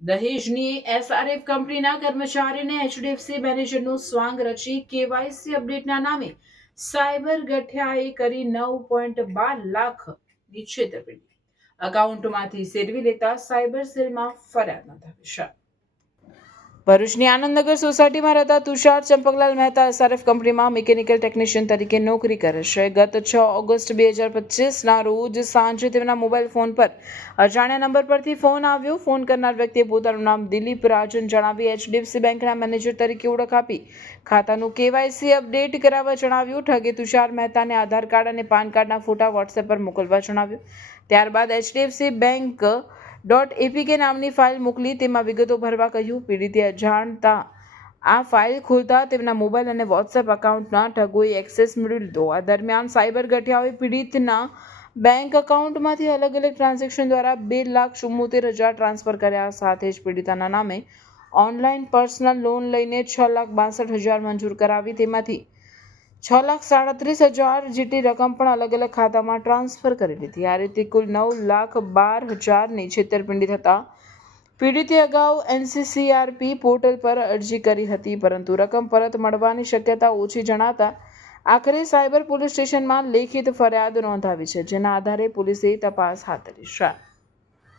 દહેજની SRF કંપનીના કર્મચારીને HDFC મેનેજરનું સ્વાંગ રચી કેવાયસી અપડેટના નામે સાયબર ગઠિયાએ કરી 9.12 લાખની છેતરપિંડી. અકાઉન્ટમાંથી સેરવી લેતા સાયબર સેલમાં ફરિયાદ નોંધાવી છે. ભરૂચની આનંદનગર સોસાયટીમાં રહેતા તુષાર ચંપકલાલ મહેતા એસઆરએફ કંપનીમાં મિકેનિકલ ટેકનિશિયન તરીકે નોકરી કરે છે. ગત 6 ઓગસ્ટ 2025ના રોજ સાંજે તેમના મોબાઈલ ફોન પર અજાણ્યા નંબર પરથી ફોન આવ્યો. ફોન કરનાર વ્યક્તિએ પોતાનું નામ દિલીપ રાજન જણાવી એચડીએફસી બેંકના મેનેજર તરીકે ઓળખ આપી ખાતાનું કેવાયસી અપડેટ કરાવવા જણાવ્યું. ઠગે તુષાર મહેતાને આધાર કાર્ડ અને પાન કાર્ડના ફોટા વોટ્સએપ પર મોકલવા જણાવ્યું. ત્યારબાદ એચડીએફસી બેંક .apk નામની ફાઇલ મોકલી તેમાં વિગતો ભરવા કહ્યું. પીડિતે અજાણતા આ ફાઇલ ખોલતા તેમના મોબાઈલ અને વોટ્સએપ અકાઉન્ટના ઠગોએ એક્સેસ મેળવી લીધો. આ દરમિયાન સાયબર ગઠિયાઓએ પીડિતના બેંક અકાઉન્ટમાંથી અલગ અલગ ટ્રાન્ઝેક્શન દ્વારા 2,74,000 ટ્રાન્સફર કર્યા. સાથે જ પીડિતાના નામે ઓનલાઈન પર્સનલ લોન લઈને 6,62,000 મંજૂર કરાવી તેમાંથી 6,37,000 જેટલી રકમ પણ અલગ અલગ ખાતામાં ટ્રાન્સફર કરી લીધી. આ રીતે કુલ 9,12,000ની છેતરપિંડી થતા પીડિતે અગાઉ એનસીસીઆરપી પોર્ટલ પર અરજી કરી હતી, પરંતુ રકમ પરત મળવાની શક્યતા ઓછી જણાતા આખરે સાયબર પોલીસ સ્ટેશનમાં લેખિત ફરિયાદ નોંધાવી છે, જેના આધારે પોલીસે તપાસ હાથ ધરી છે.